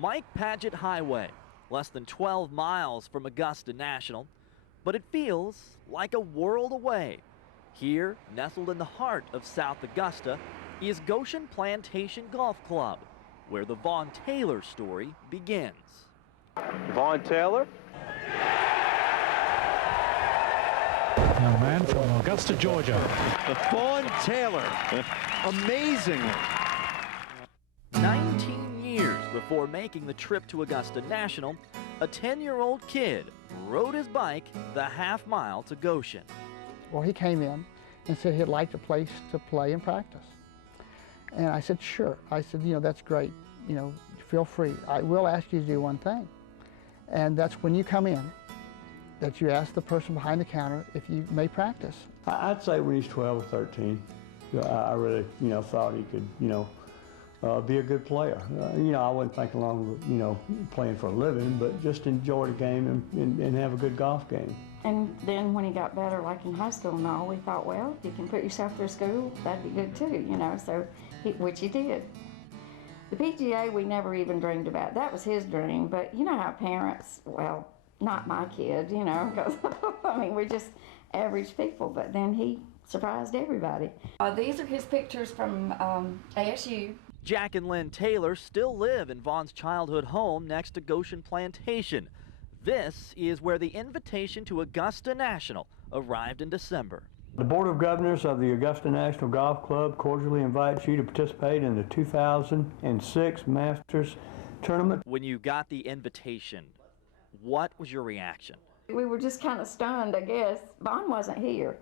Mike Paget Highway, less than 12 miles from Augusta National, but it feels like a world away. Here, nestled in the heart of South Augusta, is Goshen Plantation Golf Club, where the Vaughn Taylor story begins. Vaughn Taylor. Young man from Augusta, Georgia. Vaughn Taylor. Amazing. 19 years before making the trip to Augusta National, a 10-year-old kid rode his bike the half-mile to Goshen. Well, he came in and said he'd like a place to play and practice. And I said, sure. I said, that's great. Feel free. I will ask you to do one thing. And that's when you come in, that you ask the person behind the counter if you may practice. I'd say when he's 12 or 13, I really, thought he could, be a good player. I wasn't thinking long, playing for a living, but just enjoy the game and have a good golf game. And then when he got better, like in high school and all, we thought, well, if you can put yourself through school, that'd be good too, so, which he did. The PGA, we never even dreamed about. That was his dream, but you know how parents, well, not my kid, because, we're just average people, but then he surprised everybody. These are his pictures from ASU. Jack and Lynn Taylor still live in Vaughn's childhood home next to Goshen Plantation. This is where the invitation to Augusta National arrived in December. The Board of Governors of the Augusta National Golf Club cordially invites you to participate in the 2006 Masters Tournament. When you got the invitation, what was your reaction? We were just kind of stunned, I guess. Vaughn wasn't here.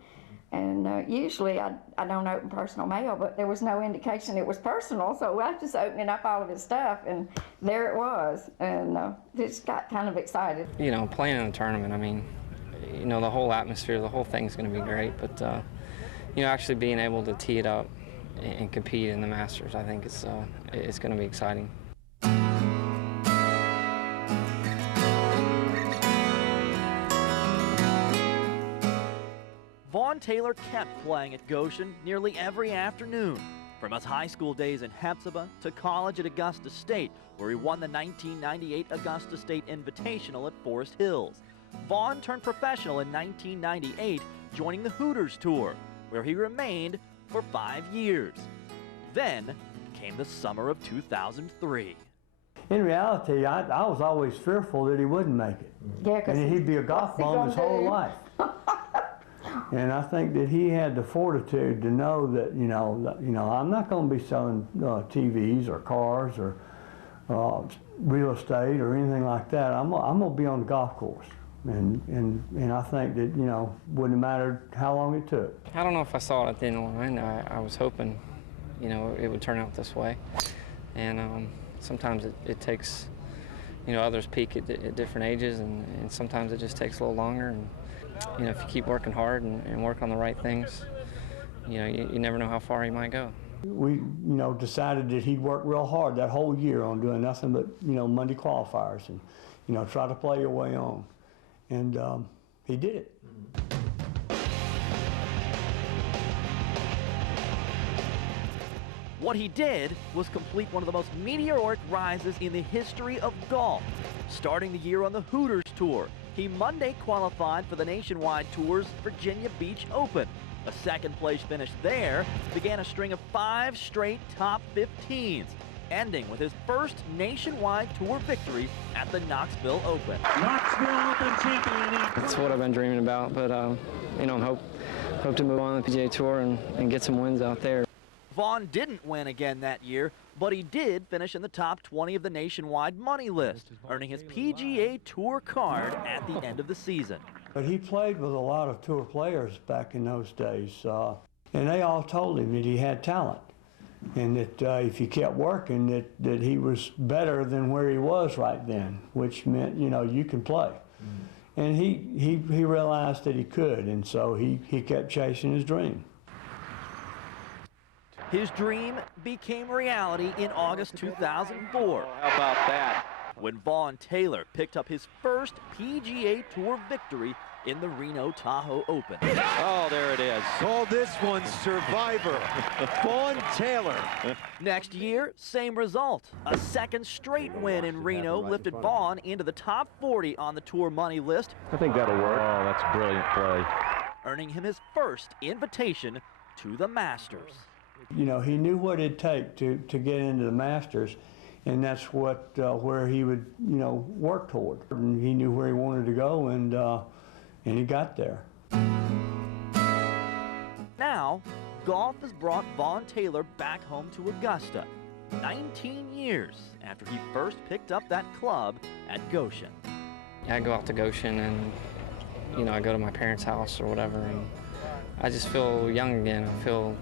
And usually I don't open personal mail, but there was no indication it was personal, so I was just opening up all of his stuff, and there it was. And just got kind of excited. Playing in a tournament, the whole atmosphere, the whole thing's going to be great, but, actually being able to tee it up and compete in the Masters, I think it's going to be exciting. Vaughn Taylor kept playing at Goshen nearly every afternoon, from his high school days in Hephzibah to college at Augusta State, where he won the 1998 Augusta State Invitational at Forest Hills. Vaughn turned professional in 1998, joining the Hooters Tour, where he remained for 5 years. Then came the summer of 2003. In reality, I was always fearful that he wouldn't make it. Yeah, and he'd be a golf bum his whole life. And I think that he had the fortitude to know that, I'm not going to be selling TVs or cars or real estate or anything like that. I'm going to be on the golf course. And I think that, wouldn't have mattered how long it took. I don't know if I saw it at the end of the line. I was hoping, it would turn out this way. And sometimes it takes, others peak at different ages, and sometimes it just takes a little longer. And, if you keep working hard and work on the right things, you never know how far you might go. We, decided that he'd work real hard that whole year on doing nothing but, Monday qualifiers and, try to play your way on. And he did it. What he did was complete one of the most meteoric rises in the history of golf. Starting the year on the Hooters Tour, he Monday qualified for the Nationwide Tour's Virginia Beach Open. A second-place finish there began a string of 5 straight top 15s, ending with his first Nationwide Tour victory at the Knoxville Open. Knoxville Open champion. That's what I've been dreaming about, but hope to move on to the PGA Tour and get some wins out there. Vaughn didn't win again that year, but he did finish in the top 20 of the nationwide money list, earning his PGA Tour card at the end of the season. But he played with a lot of tour players back in those days, and they all told him that he had talent, and that if he kept working, that he was better than where he was right then, which meant, you can play. And he realized that he could, and so he kept chasing his dream. His dream became reality in August 2004. How about that? when Vaughn Taylor picked up his first PGA Tour victory in the Reno Tahoe Open. Oh, there it is. Call this one Survivor. Vaughn Taylor. Next year, same result. A second straight win in Reno lifted Vaughn into the top 40 on the tour money list. I think that'll work. Oh, that's a brilliant play. Earning him his first invitation to the Masters. You know, he knew what it'd take to get into the Masters, and that's what where he would, you know, work toward. And he knew where he wanted to go, and he got there. Now, golf has brought Vaughn Taylor back home to Augusta, 19 years after he first picked up that club at Goshen. I go out to Goshen and, you know, I go to my parents' house or whatever, and I just feel young again. I feel,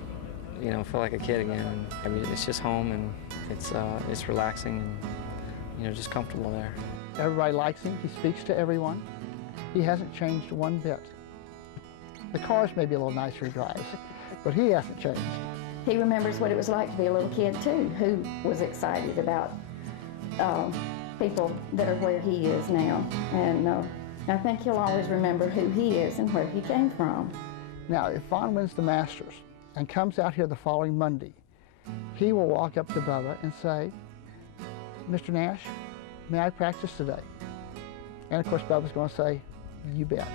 you know, feel like a kid again. And I mean, it's just home, and it's relaxing and, you know, just comfortable there. Everybody likes him. He speaks to everyone. He hasn't changed one bit. The cars may be a little nicer he drives, but he hasn't changed. He remembers what it was like to be a little kid too, who was excited about people that are where he is now. And I think he'll always remember who he is and where he came from. Now, if Vaughn wins the Masters and comes out here the following Monday, he will walk up to Bubba and say, "Mr. Nash, may I practice today?" And of course, Bubba's going to say, "You bet."